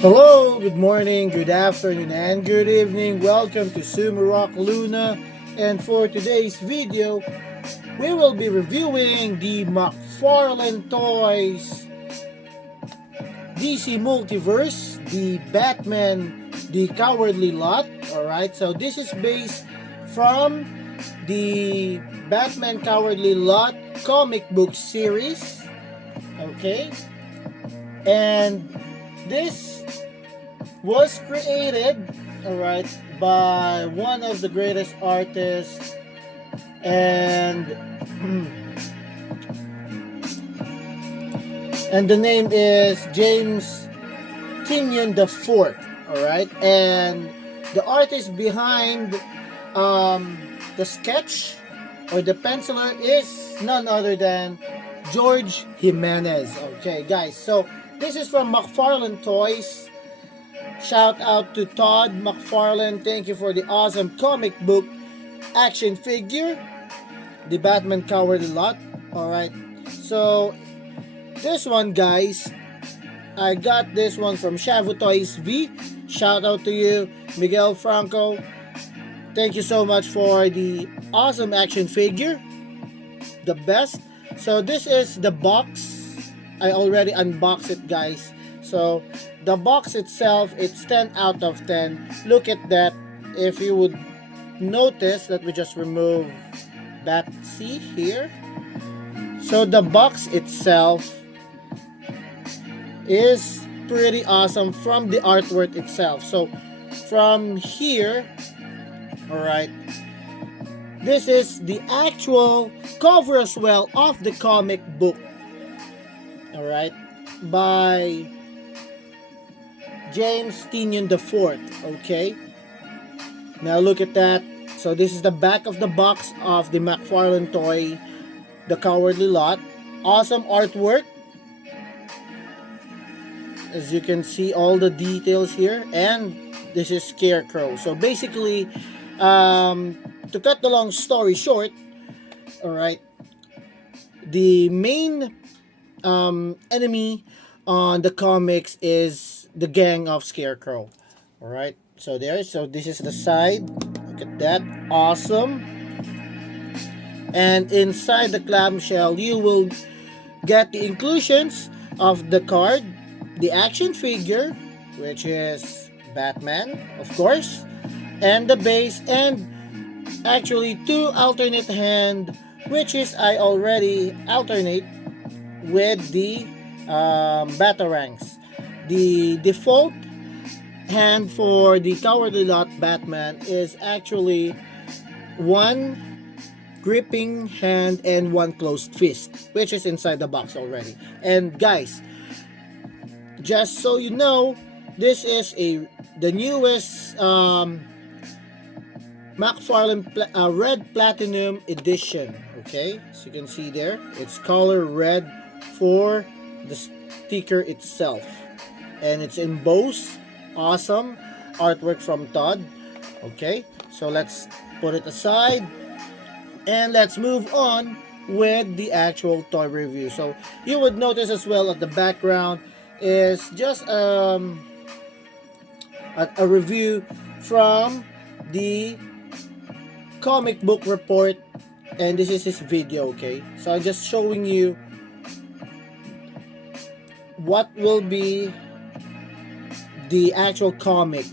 Hello, good morning, good afternoon, and good evening. Welcome to Sumarok Luna. And for today's video, we will be reviewing the McFarlane Toys DC Multiverse, the Batman, the Cowardly Lot. Alright, so this is based from the Batman Cowardly Lot comic book series. Okay, and this was created, alright, by one of the greatest artists, and and the name is James Tynion the Fourth. Alright, and the artist behind the sketch or the penciler is none other than George Jimenez. Okay, guys, so this is from McFarlane Toys. Shout out to Todd McFarlane. Thank you for the awesome comic book action figure, the Batman Cowardly Lot. Alright, so this one, guys, I got this one from Shavu Toys V. Shout out to you, Miguel Franco. Thank you so much for the awesome action figure. The best. So this is the box. I already unboxed it, guys. So the box itself, it's 10 out of 10. Look at that. If you would notice that we just remove that C here. So the box itself is pretty awesome from the artwork itself. So from here, alright, this is the actual cover as well of the comic book. Alright, by James Tynion the Fourth. Okay, now look at that. So this is the back of the box of the McFarlane toy, the Cowardly Lot. Awesome artwork, as you can see, all the details here. And this is Scarecrow. So basically, to cut the long story short, alright, the main enemy on the comics is the gang of Scarecrow. Alright, so this is the side. Look at that, awesome. And inside the clamshell, you will get the inclusions of the card, the action figure, which is Batman, of course, and the base, and actually two alternate hand, which is I already alternate with the batarangs. The default hand for the Cowardly Lot Batman is actually one gripping hand and one closed fist, which is inside the box already. And guys, just so you know, this is the newest McFarlane Red Platinum Edition. Okay, so you can see there, it's color red for the sticker itself, and it's embossed. Awesome artwork from Todd. Okay, so let's put it aside and let's move on with the actual toy review. So you would notice as well at the background is just a review from the comic book report, and this is his video. Okay, so I'm just showing you what will be the actual comic.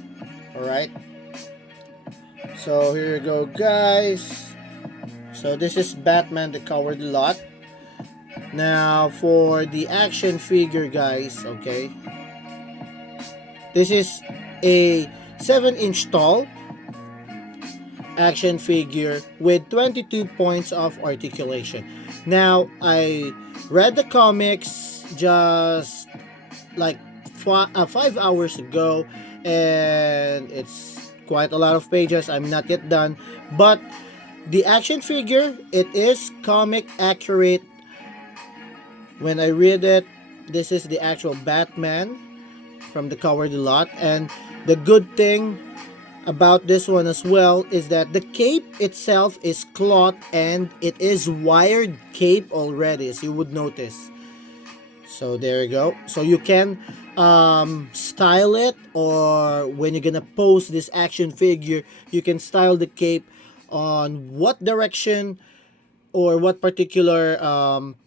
Alright, so here you go, guys. So this is Batman the Cowardly Lot. Now for the action figure, guys, okay, this is a 7-inch tall action figure with 22 points of articulation. Now I read the comics just like 5 hours ago, and it's quite a lot of pages. I'm not yet done, but the action figure, it is comic accurate. When I read it, this is the actual Batman from the Cowardly Lot. And the good thing about this one as well is that the cape itself is cloth, and it is wired cape already, as you would notice. So there you go. So you can style it, or when you're gonna pose this action figure, you can style the cape on what direction or what particular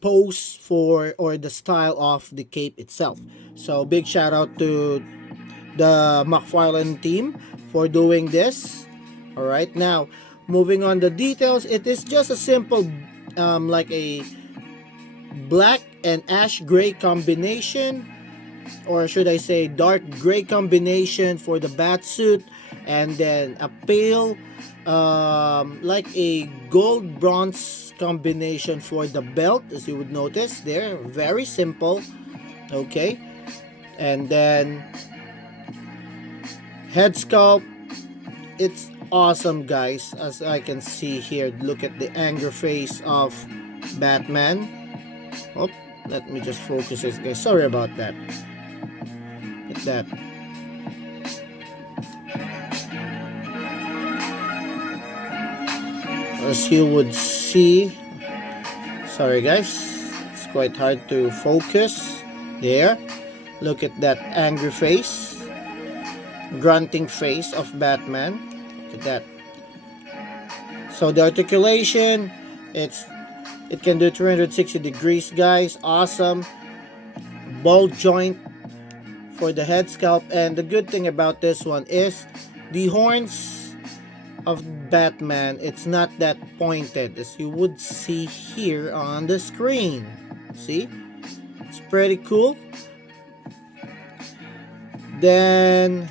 pose for, or the style of the cape itself. So big shout out to the McFarlane team for doing this. All right, now moving on the details, it is just a simple like a black and ash gray combination, or should I say dark gray combination for the bat suit, and then a pale like a gold bronze combination for the belt, as you would notice there. Very simple. Okay, and then head sculpt, it's awesome, guys. As I can see here, look at the anger face of Batman. Oh, let me just focus this, guys. Sorry about that. Look at that. As you would see, sorry guys, it's quite hard to focus. There, look at that angry face, grunting face of Batman. Look at that. So the articulation, it can do 360 degrees, guys. Awesome. Ball joint for the head sculpt, and the good thing about this one is the horns of Batman, it's not that pointed, as you would see here on the screen. See, it's pretty cool. Then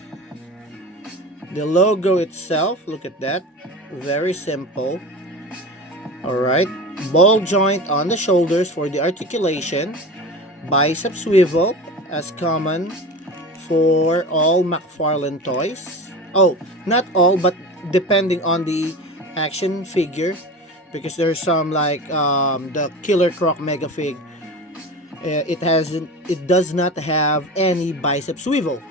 the logo itself, look at that, very simple. All right, ball joint on the shoulders for the articulation, bicep swivel as common for all McFarlane toys. Oh, not all, but depending on the action figure, because there's some like the Killer Croc Mega Fig, it does not have any bicep swivel.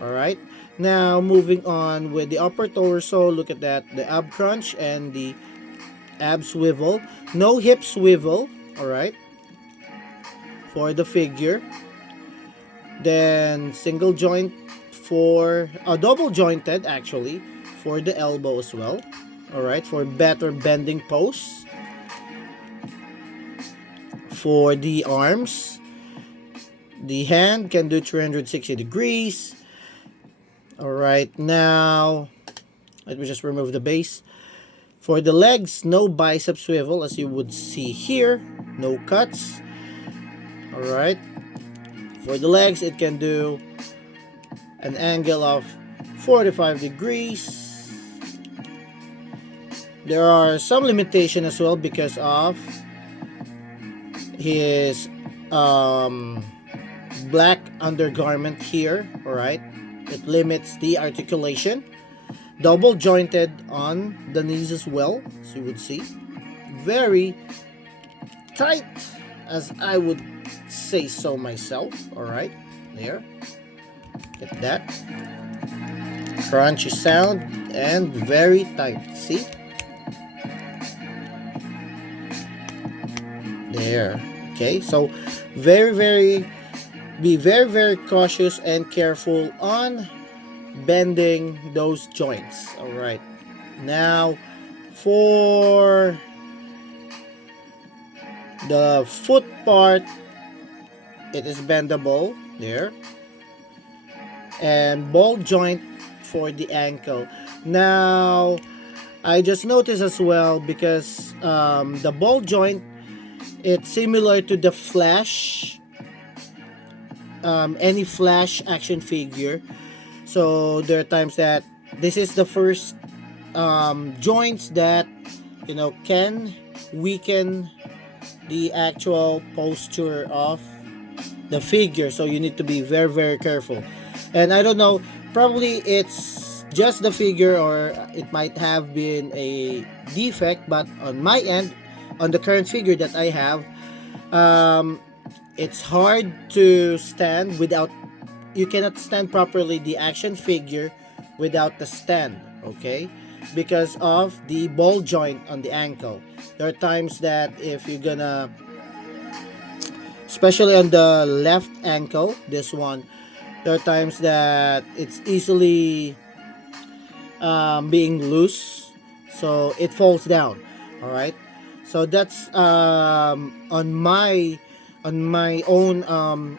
All right, now moving on with the upper torso, look at that, the ab crunch and the ab swivel, no hip swivel. All right, for the figure. Then single joint for double jointed actually for the elbow as well. All right, for better bending pose. For the arms, the hand can do 360 degrees. All right, now let me just remove the base. For the legs, no bicep swivel, as you would see here, no cuts. All right, for the legs, it can do an angle of 45 degrees. There are some limitation as well because of his black undergarment here. All right, it limits the articulation. Double jointed on the knees as well, as you would see. Very tight, as I would say so myself. All right, there. Get that. Crunchy sound and very tight. See? There. Okay, so be very cautious and careful on bending those joints. All right, now for the foot part, it is bendable there, and ball joint for the ankle. Now I just noticed as well, because the ball joint, it's similar to the Flash, any Flash action figure. So there are times that this is the first joints that can weaken the actual posture of the figure. So you need to be very careful. And I don't know, probably it's just the figure, or it might have been a defect, but on my end, on the current figure that I have, it's hard to stand without, you cannot stand properly the action figure without the stand, okay, because of the ball joint on the ankle. There are times that if you're gonna, especially on the left ankle, this one, There are times that it's easily being loose, so it falls down. All right, so that's on my own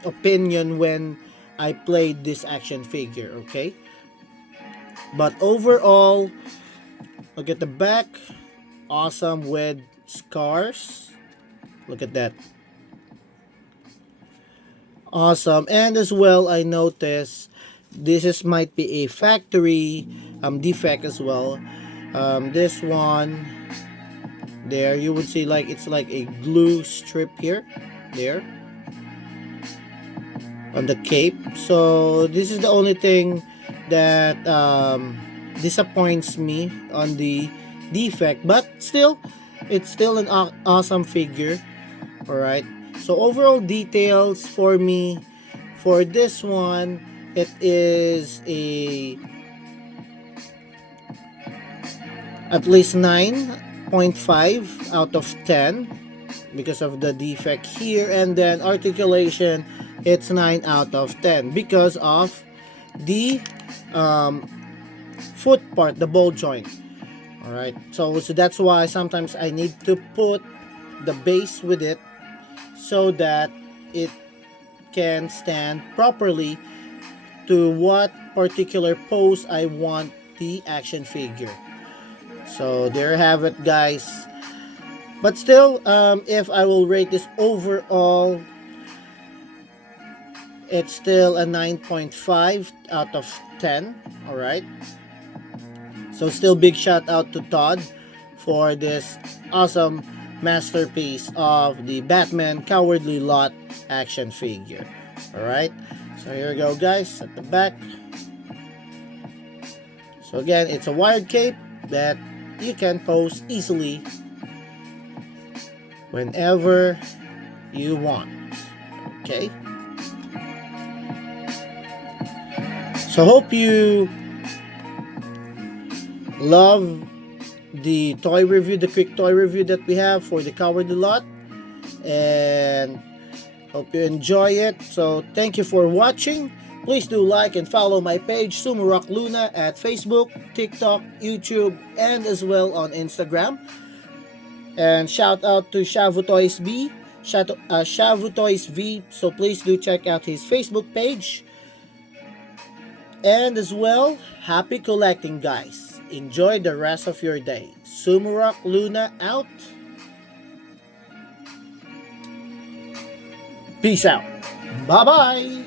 opinion when I played this action figure. Okay, but overall, look at the back, awesome with scars. Look at that. Awesome. And as well, I noticed this is might be a factory defect as well. This one there, you would see like it's like a glue strip here, there on the cape. So this is the only thing that disappoints me on the defect, but still, it's still an awesome figure. All right. So overall details for me for this one, it is a at least 9.5 out of 10 because of the defect here, and then articulation, it's 9 out of 10 because of the foot part, the ball joint. All right, so that's why sometimes I need to put the base with it so that it can stand properly to what particular pose I want the action figure. So there you have it, guys. But still, if I will rate this overall, it's still a 9.5 out of 10. All right. So still big shout out to Todd for this awesome masterpiece of the Batman Cowardly Lot action figure. Alright, so here we go, guys, at the back. So again, it's a wired cape that you can pose easily whenever you want. Okay, so hope you love the toy review, the quick toy review that we have for the Cowardly Lot, and hope you enjoy it. So thank you for watching. Please do like and follow my page Sumo Rock Luna at Facebook, TikTok, YouTube, and as well on Instagram. And shout out to Shavu Toys V, Shavu Toys V. So please do check out his Facebook page. And as well, happy collecting, guys. Enjoy the rest of your day. Sumo Rock Luna out. Peace out. Bye-bye.